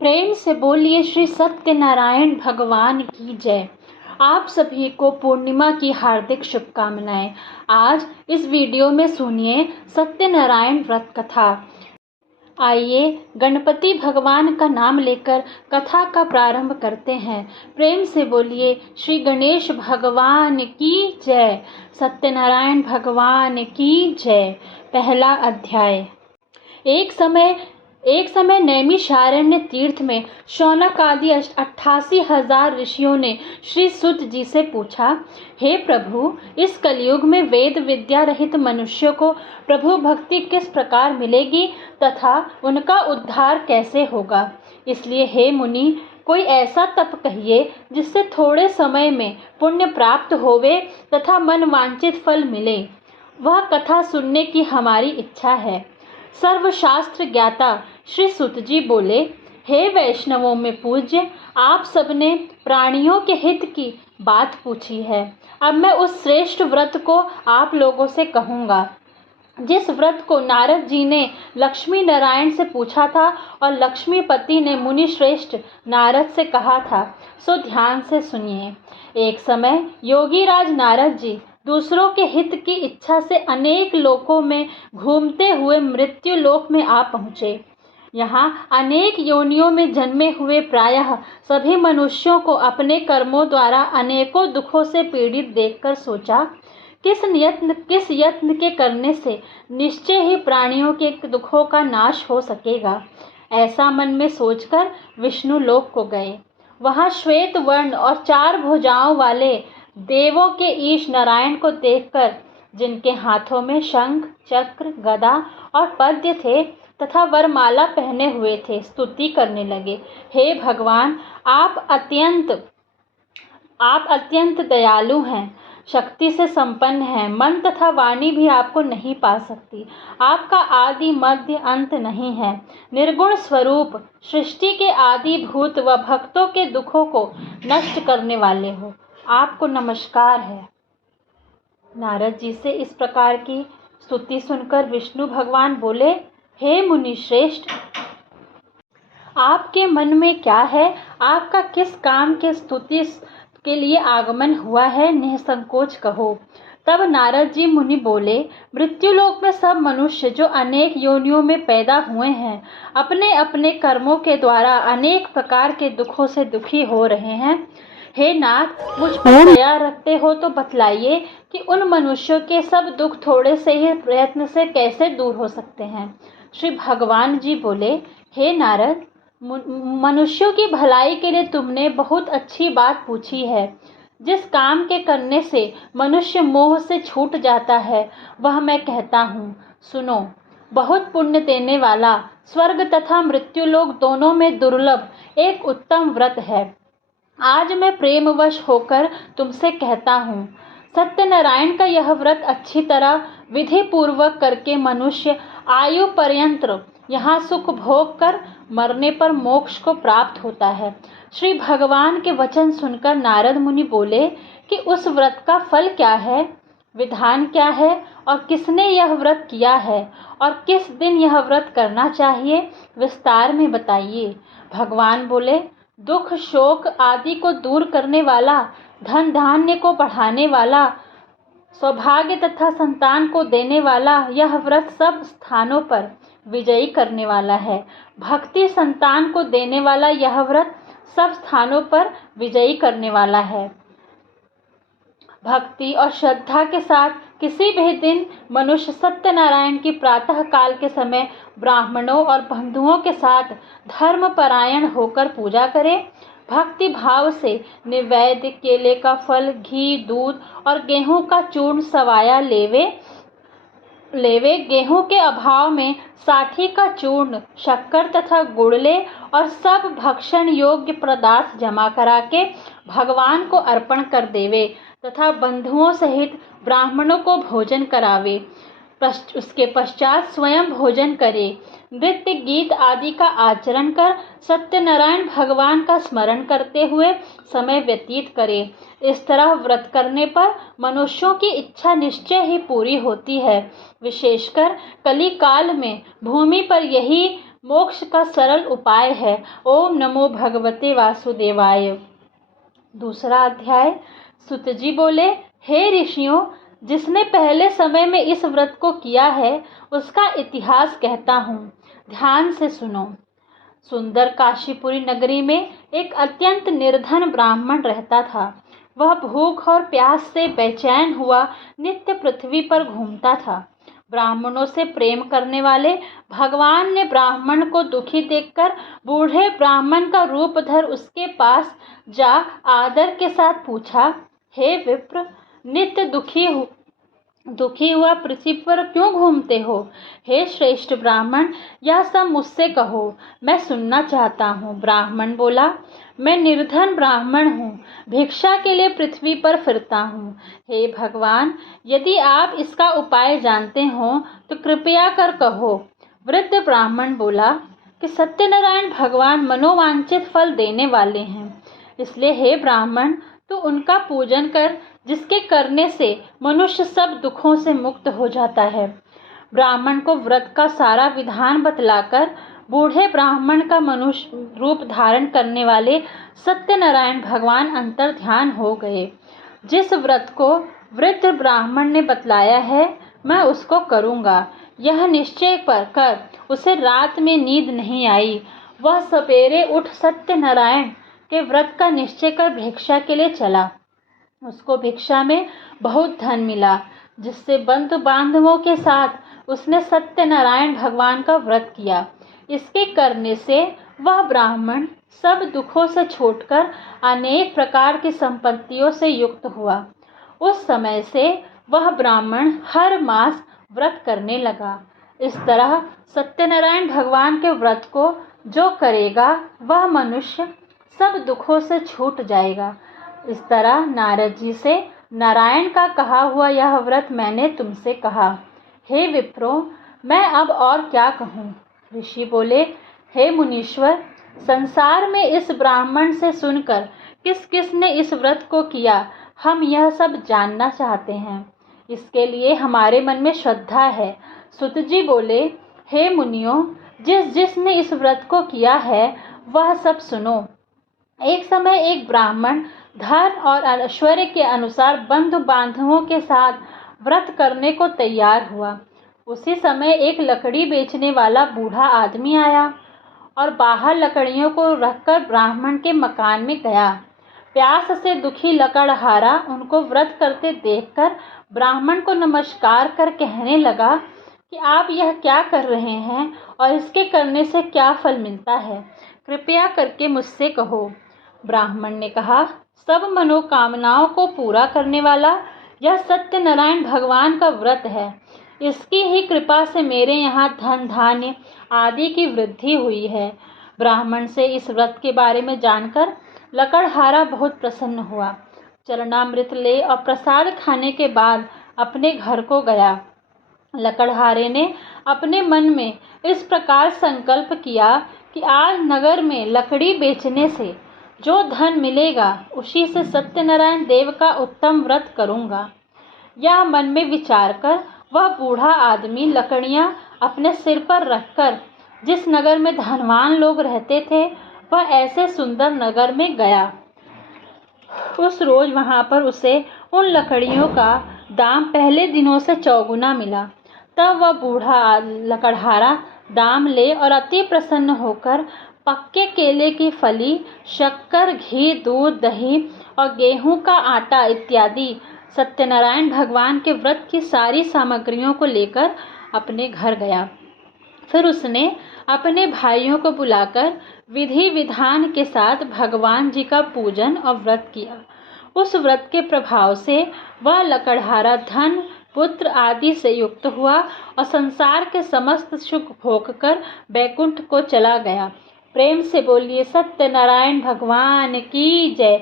प्रेम से बोलिए श्री सत्यनारायण भगवान की जय। आप सभी को पूर्णिमा की हार्दिक शुभकामनाएं। आज इस वीडियो में सुनिए सत्यनारायण व्रत कथा। आइए गणपति भगवान का नाम लेकर कथा का प्रारंभ करते हैं। प्रेम से बोलिए श्री गणेश भगवान की जय, सत्यनारायण भगवान की जय। पहला अध्याय। एक समय नैमिषारण्य तीर्थ में शौनक आदि 88,000 ऋषियों ने श्री सुत जी से पूछा, हे प्रभु, इस कलयुग में वेद विद्या रहित मनुष्यों को प्रभु भक्ति किस प्रकार मिलेगी तथा उनका उद्धार कैसे होगा। इसलिए हे मुनि, कोई ऐसा तप कहिए जिससे थोड़े समय में पुण्य प्राप्त होवे तथा मन वांछित फल मिले। वह कथा सुनने की हमारी इच्छा है। सर्वशास्त्र ज्ञाता श्री सुत जी बोले, हे वैष्णवों में पूज्य, आप सबने प्राणियों के हित की बात पूछी है। अब मैं उस श्रेष्ठ व्रत को आप लोगों से कहूँगा जिस व्रत को नारद जी ने लक्ष्मी नारायण से पूछा था और लक्ष्मीपति ने मुनि श्रेष्ठ नारद से कहा था, सो ध्यान से सुनिए। एक समय योगी राज नारद जी दूसरों के हित की इच्छा से अनेक लोकों में घूमते हुए मृत्यु लोक में आ पहुँचे। यहाँ अनेक योनियों में जन्मे हुए प्रायः सभी मनुष्यों को अपने कर्मों द्वारा अनेकों दुखों से पीड़ित देखकर सोचा, किस यत्न के करने से निश्चय ही प्राणियों के दुखों का नाश हो सकेगा। ऐसा मन में सोचकर विष्णु लोक को गए। वहाँ श्वेत वर्ण और 4 भुजाओं वाले देवों के ईश नारायण को देखकर, जिनके हाथों में शंख, चक्र, गदा और पद्य थे तथा वरमाला पहने हुए थे, स्तुति करने लगे, हे भगवान, आप अत्यंत दयालु हैं, शक्ति से संपन्न हैं, मन तथा वाणी भी आपको नहीं पा सकती। आपका आदि मध्य अंत नहीं है। निर्गुण स्वरूप, सृष्टि के आदि भूत व भक्तों के दुखों को नष्ट करने वाले हो, आपको नमस्कार है। नारद जी से इस प्रकार की स्तुति सुनकर विष्णु भगवान बोले, हे मुनि श्रेष्ठ, आपके मन में क्या है? आपका किस काम के स्तुति के लिए आगमन हुआ है? निसंकोच कहो। तब नारद जी मुनि बोले, मृत्युलोक में सब मनुष्य जो अनेक योनियों में पैदा हुए हैं, अपने अपने कर्मों के द्वारा अनेक प्रकार के दुखों से दुखी हो रहे हैं। हे नाथ, मुझ पर दया रखते हो तो बतलाइए कि उन मनुष्यों के सब दुख थोड़े से ही प्रयत्न से कैसे दूर हो सकते हैं। श्री भगवान जी बोले, हे नारद, मनुष्यों की भलाई के लिए तुमने बहुत अच्छी बात पूछी है। जिस काम के करने से मनुष्य मोह से छूट जाता है, वह मैं कहता हूँ, सुनो। बहुत पुण्य देने वाला, स्वर्ग तथा मृत्युलोक दोनों में दुर्लभ एक उत्तम व्रत है। आज मैं प्रेमवश होकर तुमसे कहता हूँ, सत्यनारायण का यह व्रत अच्छी तरह विधि पूर्वक करके मनुष्य आयु पर्यंत यहाँ सुख भोग कर मरने पर मोक्ष को प्राप्त होता है। श्री भगवान के वचन सुनकर नारद मुनि बोले कि उस व्रत का फल क्या है, विधान क्या है और किसने यह व्रत किया है और किस दिन यह व्रत करना चाहिए, विस्तार में बताइए। भगवान बोले, दुख शोक आदि को दूर करने वाला, धन धान्य को बढ़ाने वाला, सौभाग्य तथा संतान को देने वाला यह व्रत सब स्थानों पर विजयी करने वाला है। भक्ति संतान को देने वाला यह व्रत सब स्थानों पर विजयी करने वाला है। भक्ति और श्रद्धा के साथ किसी भी दिन मनुष्य सत्यनारायण की प्रातः काल के समय ब्राह्मणों और बंधुओं के साथ धर्मपरायण होकर पूजा करे। भक्ति भाव से नैवेद्य, केले का फल, घी, दूध और गेहूं का चूर्ण सवाया लेवे। गेहूं के अभाव में साठी का चूर्ण, शक्कर तथा गुड़ ले और सब भक्षण योग्य पदार्थ जमा करा के भगवान को अर्पण कर देवे तथा बंधुओं सहित ब्राह्मणों को भोजन करावे। उसके पश्चात स्वयं भोजन करे। नृत्य गीत आदि का आचरण कर सत्यनारायण भगवान का स्मरण करते हुए समय व्यतीत करे। इस तरह व्रत करने पर मनुष्यों की इच्छा निश्चय ही पूरी होती है। विशेषकर कली काल में भूमि पर यही मोक्ष का सरल उपाय है। ओम नमो भगवते वासुदेवाय। दूसरा अध्याय। सुत जी बोले, हे ऋषियों, जिसने पहले समय में इस व्रत को किया है उसका इतिहास कहता हूँ, ध्यान से सुनो। सुंदर काशीपुरी नगरी में एक अत्यंत निर्धन ब्राह्मण रहता था। वह भूख और प्यास से बेचैन हुआ नित्य पृथ्वी पर घूमता था। ब्राह्मणों से प्रेम करने वाले भगवान ने ब्राह्मण को दुखी देखकर बूढ़े ब्राह्मण का रूप धर उसके पास जा आदर के साथ पूछा, हे विप्र, नित्य दुखी हुआ पृथ्वी पर क्यों घूमते हो? हे श्रेष्ठ ब्राह्मण, यह सब मुझसे कहो, मैं सुनना चाहता हूँ। ब्राह्मण बोला, मैं निर्धन ब्राह्मण हूँ, भिक्षा के लिए पृथ्वी पर फिरता हूँ। हे भगवान, यदि आप इसका उपाय जानते हो तो कृपया कर कहो। वृद्ध ब्राह्मण बोला कि सत्यनारायण भगवान मनोवांछित फल देने वाले हैं, इसलिए हे ब्राह्मण, तू उनका पूजन कर, जिसके करने से मनुष्य सब दुखों से मुक्त हो जाता है। ब्राह्मण को व्रत का सारा विधान बतलाकर बूढ़े ब्राह्मण का मनुष्य रूप धारण करने वाले सत्यनारायण भगवान अंतर ध्यान हो गए। जिस व्रत को वृद्ध ब्राह्मण ने बतलाया है, मैं उसको करूँगा, यह निश्चय कर उसे रात में नींद नहीं आई। वह सवेरे उठ सत्यनारायण के व्रत का निश्चय कर भिक्षा के लिए चला। उसको भिक्षा में बहुत धन मिला, जिससे बंधु बांधवों के साथ उसने सत्यनारायण भगवान का व्रत किया। इसके करने से वह ब्राह्मण सब दुखों से छूटकर अनेक प्रकार की संपत्तियों से युक्त हुआ। उस समय से वह ब्राह्मण हर मास व्रत करने लगा। इस तरह सत्यनारायण भगवान के व्रत को जो करेगा वह मनुष्य सब दुखों से छूट जाएगा। इस तरह नारद जी से नारायण का कहा हुआ यह व्रत मैंने तुमसे कहा। हे विप्रो, मैं अब और क्या कहूँ? ऋषि बोले, हे मुनीश्वर, संसार में इस ब्राह्मण से सुनकर किस किस ने इस व्रत को किया, हम यह सब जानना चाहते हैं। इसके लिए हमारे मन में श्रद्धा है। सुत जी बोले, हे मुनियों, जिसने इस व्रत को किया है वह सब सुनो। एक समय एक ब्राह्मण धन और ऐश्वर्य के अनुसार बंधु बांधवों के साथ व्रत करने को तैयार हुआ। उसी समय एक लकड़ी बेचने वाला बूढ़ा आदमी आया और बाहर लकड़ियों को रखकर ब्राह्मण के मकान में गया। प्यास से दुखी लकड़हारा उनको व्रत करते देखकर ब्राह्मण को नमस्कार कर कहने लगा कि आप यह क्या कर रहे हैं और इसके करने से क्या फल मिलता है, कृपया करके मुझसे कहो। ब्राह्मण ने कहा, सब मनोकामनाओं को पूरा करने वाला यह सत्यनारायण भगवान का व्रत है। इसकी ही कृपा से मेरे यहाँ धन धान्य आदि की वृद्धि हुई है। ब्राह्मण से इस व्रत के बारे में जानकर लकड़हारा बहुत प्रसन्न हुआ। चरणामृत ले और प्रसाद खाने के बाद अपने घर को गया। लकड़हारे ने अपने मन में इस प्रकार संकल्प किया कि आज नगर में लकड़ी बेचने से जो धन मिलेगा उसी से सत्यनारायण देव का उत्तम व्रत करूँगा। यह मन में विचार कर वह बूढ़ा आदमी लकड़ियाँ अपने सिर पर रखकर जिस नगर में धनवान लोग रहते थे वह ऐसे सुंदर नगर में गया। उस रोज वहाँ पर उसे उन लकड़ियों का दाम पहले दिनों से चौगुना मिला। तब वह बूढ़ा लकड़हारा दाम ले और अति प्रसन्न होकर पक्के केले की फली, शक्कर, घी, दूध, दही और गेहूं का आटा इत्यादि सत्यनारायण भगवान के व्रत की सारी सामग्रियों को लेकर अपने घर गया। फिर उसने अपने भाइयों को बुलाकर विधि विधान के साथ भगवान जी का पूजन और व्रत किया। उस व्रत के प्रभाव से वह लकड़हारा धन, पुत्र आदि से युक्त हुआ और संसार के समस्त सुख भोग कर बैकुंठ को चला गया। प्रेम से बोलिए सत्यनारायण भगवान की जय।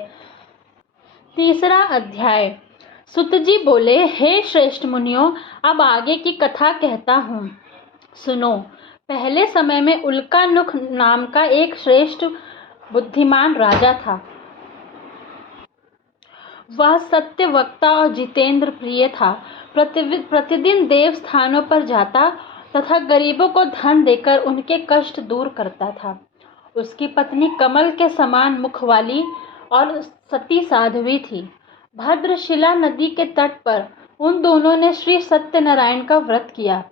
तीसरा अध्याय। सुत जी बोले, हे श्रेष्ठ मुनियों, अब आगे की कथा कहता हूँ, सुनो। पहले समय में उल्कानुख नाम का एक श्रेष्ठ बुद्धिमान राजा था। वह सत्य वक्ता और जितेंद्र प्रिय था। प्रतिदिन देव स्थानों पर जाता तथा गरीबों को धन देकर उनके कष्ट दूर करता था। उसकी पत्नी कमल के समान मुख वाली और सती साध्वी थी। भद्रशिला नदी के तट पर उन दोनों ने श्री सत्यनारायण का व्रत किया।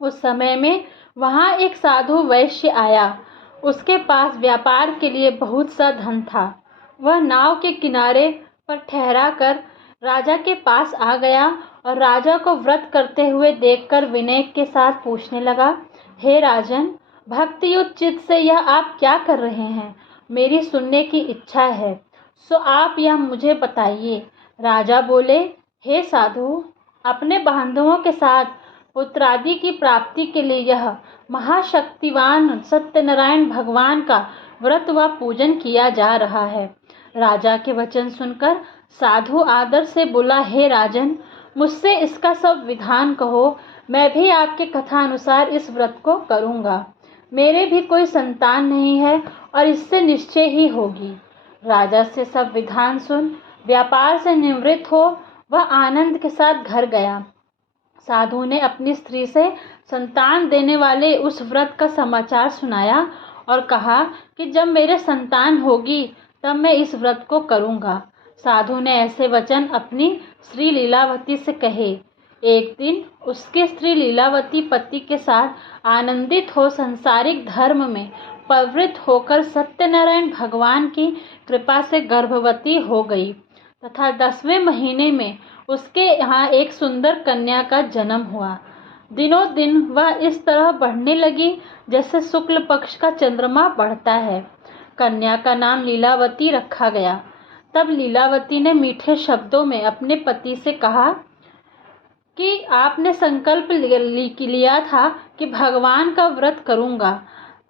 उस समय में वहाँ एक साधु वैश्य आया। उसके पास व्यापार के लिए बहुत सा धन था। वह नाव के किनारे पर ठहरा कर राजा के पास आ गया और राजा को व्रत करते हुए देखकर विनय के साथ पूछने लगा, हे राजन, भक्ति युक्त चित्त से यह आप क्या कर रहे हैं? मेरी सुनने की इच्छा है, सो आप यह मुझे बताइए। राजा बोले, हे साधु, अपने बांधवों के साथ पुत्रादि की प्राप्ति के लिए यह महाशक्तिवान सत्यनारायण भगवान का व्रत व पूजन किया जा रहा है। राजा के वचन सुनकर साधु आदर से बोला, हे राजन, मुझसे इसका सब विधान कहो, मैं भी आपके कथा अनुसार इस व्रत को करूँगा। मेरे भी कोई संतान नहीं है और इससे निश्चय ही होगी। राजा से सब विधान सुन व्यापार से निवृत्त हो वह आनंद के साथ घर गया। साधु ने अपनी स्त्री से संतान देने वाले उस व्रत का समाचार सुनाया और कहा कि जब मेरे संतान होगी तब मैं इस व्रत को करूँगा। साधु ने ऐसे वचन अपनी स्त्री लीलावती से कहे। एक दिन उसकी स्त्री लीलावती पति के साथ आनंदित हो संसारिक धर्म में प्रवृत्त होकर सत्यनारायण भगवान की कृपा से गर्भवती हो गई तथा 10वें महीने में उसके यहाँ एक सुंदर कन्या का जन्म हुआ। दिनों दिन वह इस तरह बढ़ने लगी जैसे शुक्ल पक्ष का चंद्रमा बढ़ता है। कन्या का नाम लीलावती रखा गया। तब लीलावती ने मीठे शब्दों में अपने पति से कहा कि आपने संकल्प लिया था कि भगवान का व्रत करूँगा,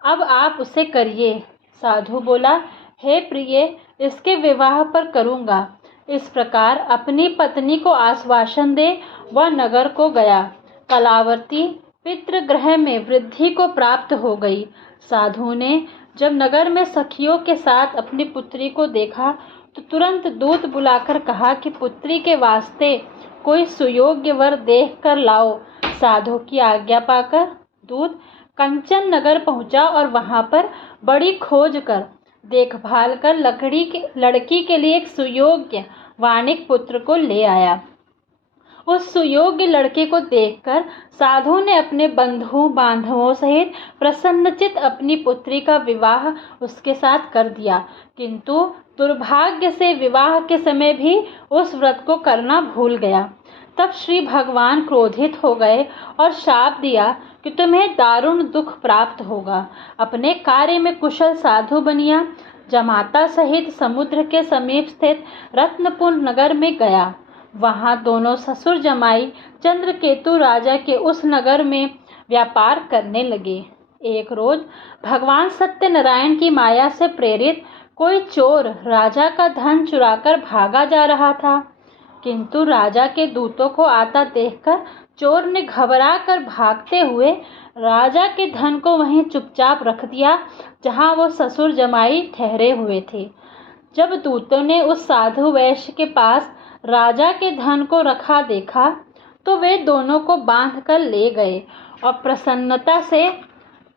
अब आप उसे करिए। साधु बोला, हे प्रिय, इसके विवाह पर करूँगा। इस प्रकार अपनी पत्नी को आश्वासन दे वह नगर को गया। कलावती पितृगृह में वृद्धि को प्राप्त हो गई। साधु ने जब नगर में सखियों के साथ अपनी पुत्री को देखा तो तुरंत दूत बुलाकर कहा कि पुत्री के वास्ते कोई सुयोग्य वर देख कर लाओ। साधु की आज्ञा पाकर दूत कंचन नगर पहुंचा और वहां पर बड़ी खोज कर देखभाल कर लड़की के लिए एक सुयोग्य वाणिक पुत्र को ले आया। उस सुयोग्य लड़के को देखकर साधु ने अपने बंधु बांधवों सहित प्रसन्नचित अपनी पुत्री का विवाह उसके साथ कर दिया, किंतु दुर्भाग्य से विवाह के समय भी उस व्रत को करना भूल गया। तब श्री भगवान क्रोधित हो गए और शाप दिया कि तुम्हें दारुण दुख प्राप्त होगा। अपने कार्य में कुशल साधु बनिया जमाता सहित समुद्र के समीप स्थित रत्नपुर नगर में गया। वहां दोनों ससुर जमाई चंद्रकेतु राजा के उस नगर में व्यापार करने लगे। एक रोज भगवान सत्यनारायण की माया से प्रेरित कोई चोर राजा का धन चुराकर भागा जा रहा था, किंतु राजा के दूतों को आता देखकर चोर ने घबरा कर भागते हुए राजा के धन को वहीं चुपचाप रख दिया जहां वो ससुर जमाई ठहरे हुए थे। जब दूतों ने उस साधु वैश्य के पास राजा के धन को रखा देखा तो वे दोनों को बांध कर ले गए और प्रसन्नता से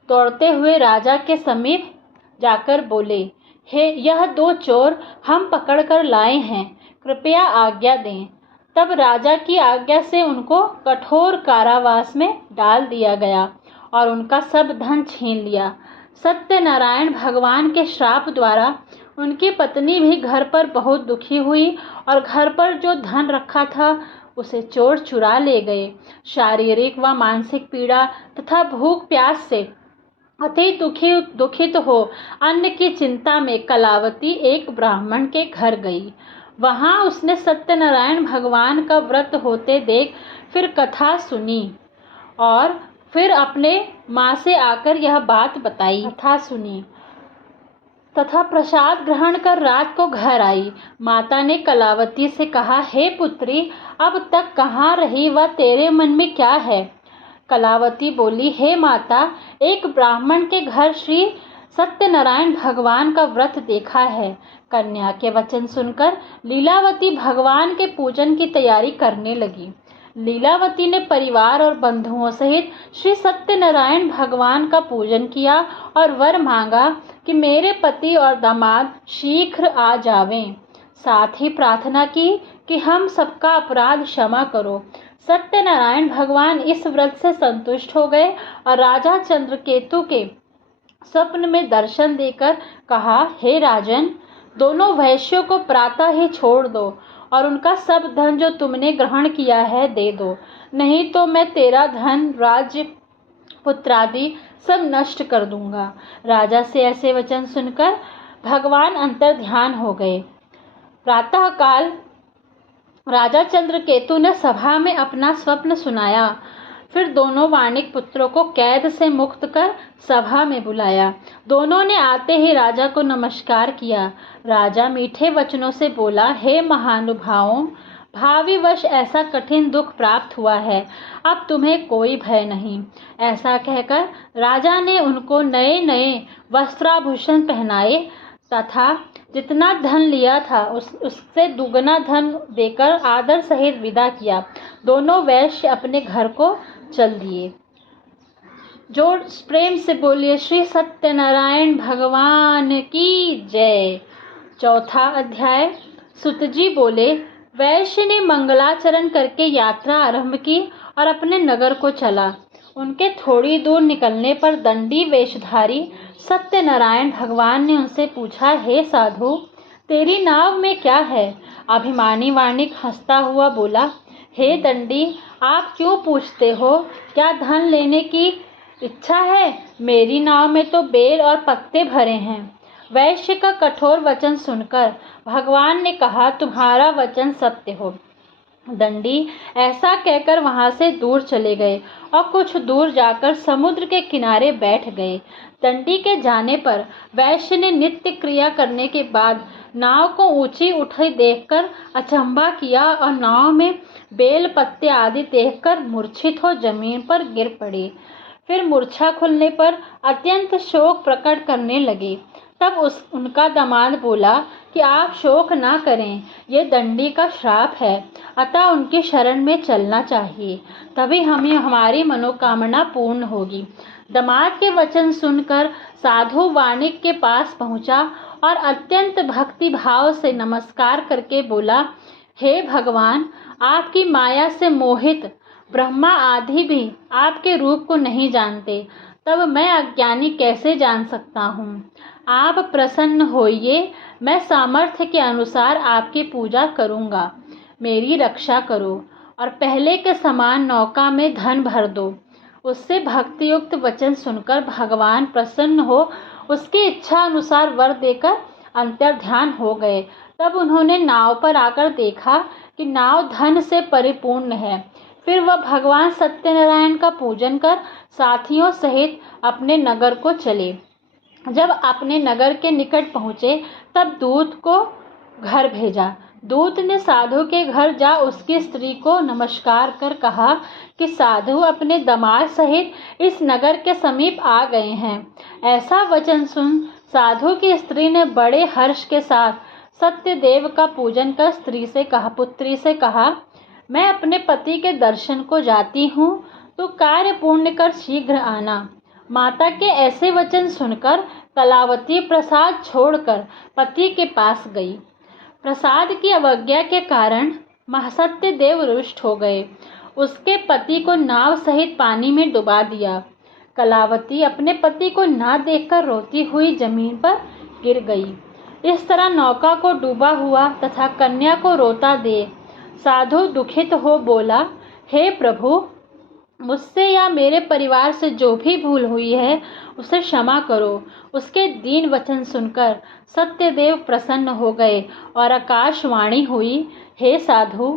दौड़ते हुए राजा के समीप जाकर बोले, हे, यह दो चोर हम पकड़ कर लाए हैं, कृपया आज्ञा दें। तब राजा की आज्ञा से उनको कठोर कारावास में डाल दिया गया और उनका सब धन छीन लिया। सत्यनारायण भगवान के श्राप द्वारा उनकी पत्नी भी घर पर बहुत दुखी हुई और घर पर जो धन रखा था उसे चोर चुरा ले गए। शारीरिक व मानसिक पीड़ा तथा भूख प्यास से अति दुखित हो अन्न की चिंता में कलावती एक ब्राह्मण के घर गई। वहां उसने सत्यनारायण भगवान का व्रत होते देख फिर कथा सुनी और फिर अपने माँ से आकर यह बात बताई। कथा सुनी तथा प्रसाद ग्रहण कर रात को घर आई। माता ने कलावती से कहा, हे पुत्री, अब तक कहाँ रही व तेरे मन में क्या है? कलावती बोली, हे माता, एक ब्राह्मण के घर श्री सत्यनारायण भगवान का व्रत देखा है। कन्या के वचन सुनकर लीलावती भगवान के पूजन की तैयारी करने लगी। लीलावती ने परिवार और बंधुओं सहित श्री सत्यनारायण भगवान का पूजन किया और वर मांगा कि मेरे पति और दामाद शीघ्र आ जावें। साथ ही प्रार्थना की कि हम सबका अपराध क्षमा करो। सत्यनारायण भगवान इस व्रत से संतुष्ट हो गए और राजा चंद्रकेतु के स्वप्न में दर्शन देकर कहा, हे राजन, दोनों वैश्यों को प्रातः ही छोड़ दो और उनका सब धन जो तुमने ग्रहण किया है दे दो, नहीं तो मैं तेरा धन, राज्य, पुत्रादि सब नष्ट कर दूंगा। राजा से ऐसे वचन सुनकर भगवान अंतर ध्यान हो गए। प्रातः काल राजा चंद्रकेतु ने सभा में अपना स्वप्न सुनाया। फिर दोनों वाणिक पुत्रों को कैद से मुक्त कर सभा में बुलाया। दोनों ने आते ही राजा को नमस्कार किया। राजा मीठे वचनों से बोला, हे महानुभावों, भावी वश ऐसा कठिन दुख प्राप्त हुआ है, अब तुम्हें कोई भय नहीं। ऐसा कहकर राजा ने उनको नए नए वस्त्राभूषण पहनाए तथा जितना धन लिया था उससे दुगना धन देकर आदर सहित विदा किया। दोनों वैश्य अपने घर को चल दिए। जोर प्रेम से बोलिए श्री सत्यनारायण भगवान की जय। चौथा अध्याय। सुतजी बोले, वैश्य ने मंगलाचरण करके यात्रा आरंभ की और अपने नगर को चला। उनके थोड़ी दूर निकलने पर दंडी वेशधारी सत्यनारायण भगवान ने उनसे पूछा, हे साधु, तेरी नाव में क्या है? अभिमानी वाणिक हंसता हुआ बोला, हे दंडी, आप क्यों पूछते हो? क्या धन लेने की इच्छा है? मेरी नाव में तो बेर और पत्ते भरे हैं। वैश्य का कठोर वचन सुनकर भगवान ने कहा, तुम्हारा वचन सत्य हो। दंडी ऐसा कहकर वहां से दूर चले गए और कुछ दूर जाकर समुद्र के किनारे बैठ गए। दंडी के जाने पर वैश्य ने नित्य क्रिया करने के बाद नाव को ऊंची उठी देखकर अचंभा किया और नाव में बेल पत्ते आदि देखकर मूर्छित हो जमीन पर गिर पड़े। फिर मूर्छा खुलने पर अत्यंत शोक प्रकट करने लगे। तब उनका दामाद बोला कि आप शोक ना करें, ये दंडी का श्राप है, अतः उनकी शरण में चलना चाहिए, तभी हमारी मनोकामना पूर्ण होगी। दामाद के वचन सुनकर साधु वाणिक के पास पहुंचा और अत्यंत भक्ति भाव से नमस्कार करके बोला, हे भगवान, आपकी माया से मोहित ब्रह्मा आदि भी आपके रूप को नहीं जानते, तब मैं अज्ञानी कैसे जान सकता हूँ। आप प्रसन्न होइए, मैं सामर्थ्य के अनुसार आपकी पूजा करूँगा। मेरी रक्षा करो और पहले के समान नौका में धन भर दो। उससे भक्तियुक्त वचन सुनकर भगवान प्रसन्न हो उसकी इच्छा अनुसार वर देकर अंतर्ध्यान हो गए। तब उन्होंने नाव पर आकर देखा कि नाव धन से परिपूर्ण है। फिर वह भगवान सत्यनारायण का पूजन कर साथियों सहित अपने नगर को चले। जब अपने नगर के निकट पहुँचे तब दूत को घर भेजा। दूत ने साधु के घर जा उसकी स्त्री को नमस्कार कर कहा कि साधु अपने दामाद सहित इस नगर के समीप आ गए हैं। ऐसा वचन सुन साधु की स्त्री ने बड़े हर्ष के साथ सत्यदेव का पूजन कर पुत्री से कहा, मैं अपने पति के दर्शन को जाती हूँ, तो कार्य पूर्ण कर शीघ्र आना। माता के ऐसे वचन सुनकर कलावती प्रसाद छोड़कर पति के पास गई। प्रसाद की अवज्ञा के कारण महासत्यदेव रुष्ट हो गए। उसके पति को नाव सहित पानी में डुबा दिया। कलावती अपने पति को ना देखकर रोती हुई जमीन पर गिर गई। इस तरह नौका को डूबा हुआ तथा कन्या को रोता देख साधु दुखित हो बोला, हे प्रभु, मुझसे या मेरे परिवार से जो भी भूल हुई है उसे क्षमा करो। उसके दीन वचन सुनकर सत्यदेव प्रसन्न हो गए और आकाशवाणी हुई, हे साधु,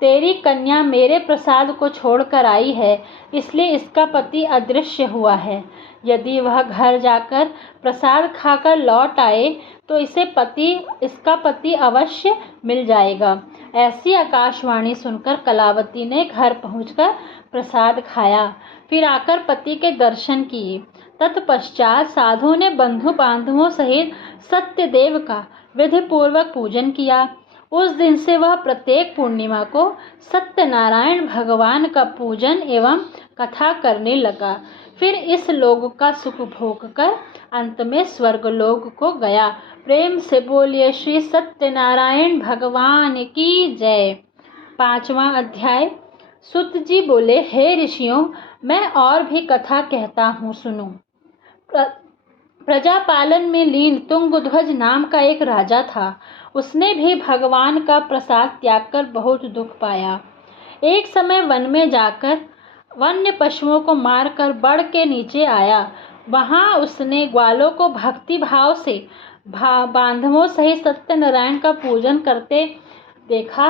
तेरी कन्या मेरे प्रसाद को छोड़कर आई है, इसलिए इसका पति अदृश्य हुआ है। यदि वह घर जाकर प्रसाद खाकर लौट आए तो इसका पति अवश्य मिल जाएगा। ऐसी आकाशवाणी सुनकर कलावती ने घर पहुंचकर प्रसाद खाया, फिर आकर पति के दर्शन किए। तत्पश्चात साधु ने बंधु बांधवों सहित सत्यदेव का विधि पूर्वक पूजन किया। उस दिन से वह प्रत्येक पूर्णिमा को सत्यनारायण भगवान का पूजन एवं कथा करने लगा। फिर इस लोक का सुख भोग कर अंत में स्वर्गलोक को गया। प्रेम से बोलिए श्री सत्यनारायण भगवान की जय। 5वां अध्याय। सुत जी बोले, हे ऋषियों, मैं और भी कथा कहता हूँ, सुनो। प्रजापालन में लीन तुंगध्वज नाम का एक राजा था। उसने भी भगवान का प्रसाद त्याग कर बहुत दुख पाया। एक समय वन में जाकर वन्य पशुओं को मारकर बड़ के नीचे आया। वहां उसने ग्वालों को भक्ति भाव से बांधवों सहित सत्यनारायण का पूजन करते देखा।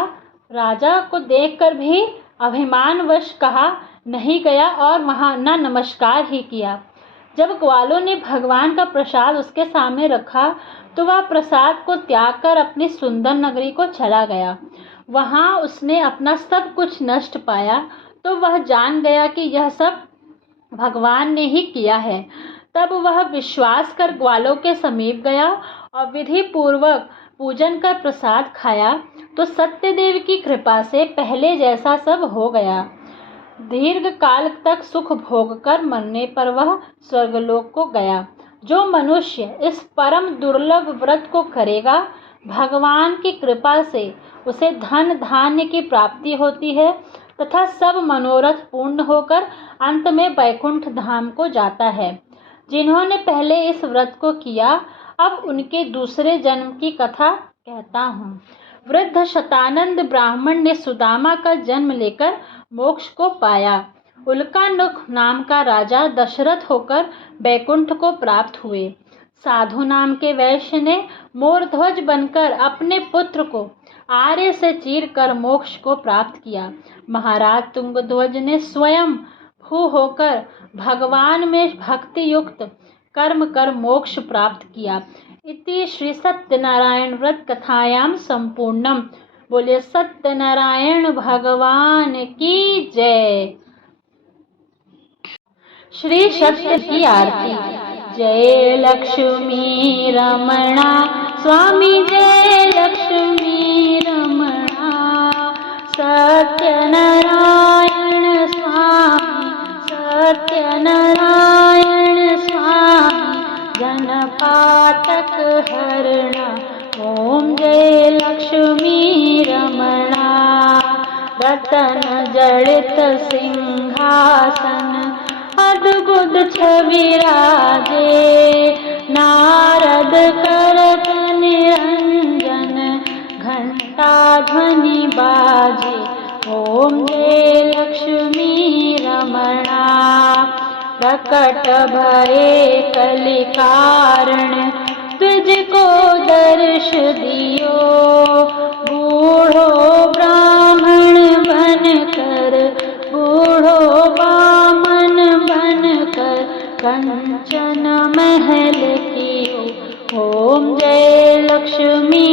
राजा को देखकर भी अभिमानवश कहा नहीं गया और वहां न नमस्कार ही किया। जब ग्वालों ने भगवान का प्रसाद उसके सामने रखा तो वह प्रसाद को त्याग कर अपनी सुंदर नगरी को चला गया। वहां उसने अपना सब कुछ नष्ट पाया तो वह जान गया कि यह सब भगवान ने ही किया है। तब वह विश्वास कर ग्वालों के समीप गया और विधि पूर्वक पूजन कर प्रसाद खाया तो सत्यदेव की कृपा से पहले जैसा सब हो गया। दीर्घ काल तक सुख भोग कर मरने पर वह स्वर्गलोक को गया। जो मनुष्य इस परम दुर्लभ व्रत को करेगा, भगवान की कृपा से उसे धन धान्य की प्राप्ति होती है तथा सब मनोरथ पूर्ण होकर अंत में वैकुंठ धाम को जाता है। जिन्होंने पहले इस व्रत को किया, अब उनके दूसरे जन्म की कथा कहता हूँ। वृद्ध शतानंद ब्राह्मण ने सुदामा का जन्म लेकर मोक्ष को पाया। उल्कानुक नाम का राजा दशरथ होकर वैकुंठ को प्राप्त हुए। साधु नाम के वैश्य ने मोरध्वज बनकर अपने पुत्र को आर्य से चीर कर मोक्ष को प्राप्त किया। महाराज तुंगध्वज ने स्वयं भू होकर भगवान में भक्ति युक्त कर्म कर मोक्ष प्राप्त किया। इति श्री सत्यनारायण व्रत कथायाम संपूर्णम। बोले सत्यनारायण भगवान की जय। श्री सत्य की आरती। जय लक्ष्मी रमणा स्वामी, जय लक्ष्मी रमणा। सत्यनारायण स्वामी, सत्यनारायण स्वामी, जनपातक हरणा। ओम जय लक्ष्मी रमणा। रतन जड़ित सिंहासन, अद्भुत छवि राजे। नारद करत निरंजन, घंटा ध्वनि बाजे। ओम जय लक्ष्मी रमणा। प्रकट भये कलि कारण, तुझको दर्श दियो। बूढ़ो ब्राह्मण बनकर, बूढ़ो बामन बनकर, कंचन महल कियो। ओम जय लक्ष्मी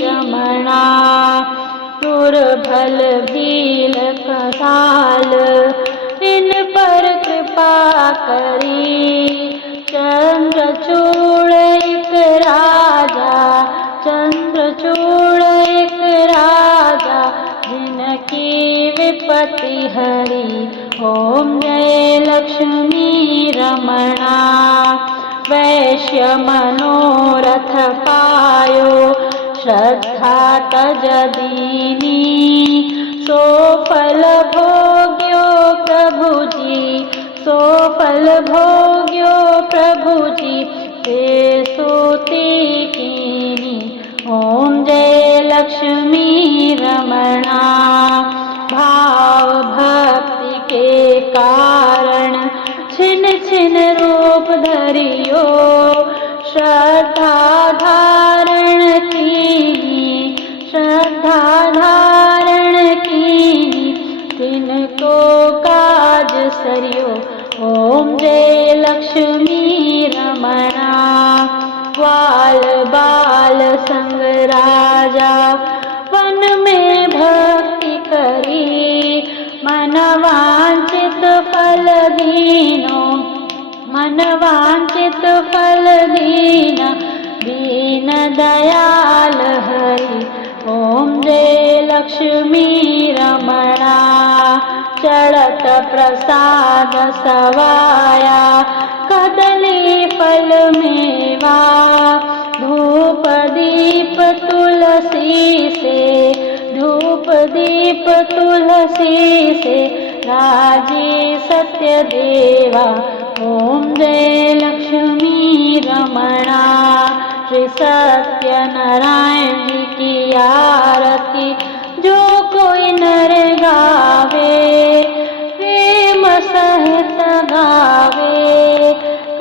रमणा। दुर्बल भील कसाल, इन पर कृपा करी। चंद्रचूड़ एक राजा, चंद्रचूड़ एक राजा, जिनकी विपत्ति हरी। ओम जय लक्ष्मी रमणा। वैश्य मनोरथ पायो, श्रद्धा तज दीनी। सो फल भोग्यो प्रभु जी, सो फल भोग्यो प्रभु जी, ते सोती कीनी। ओम जय लक्ष्मी रमणा। भाव भक्ति के कारण, छिन छिन रूप धरियो। श्रद्धा धारण कीनी, श्रद्धा धारण कीनी, तिनको काज सरियो। ओम जय लक्ष्मी रमणा। ग्वाल बाल संग राजा, वन में भक्ति करी। मन वांछित फल दीनो, मन वांछित फल दीना। दीन दयाल हरि। ओम जय लक्ष्मी रमणा चढ़त प्रसाद सवाया कदली फल मेवा धूप दीप तुलसी से धूप दीप तुलसी से राजी सत्य देवा ओम जय लक्ष्मी रमणा श्री सत्य नारायण जी की आरती जो कोई नर गावे प्रेम सहित गावे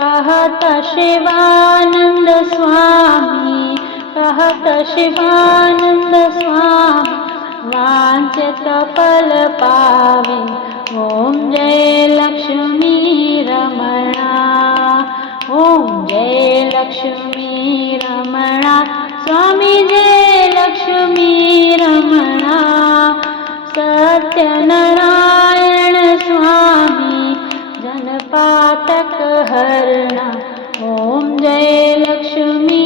कहत शिवानंद स्वामी कहत शिवानंद स्वामी वांछित फल पावे ओम जय लक्ष्मी रमणा ओम जय लक्ष्मी रमणा स्वामी जय लक्ष्मी रमणा सत्यनारायण स्वामी जनपातक हरणा ओम जय लक्ष्मी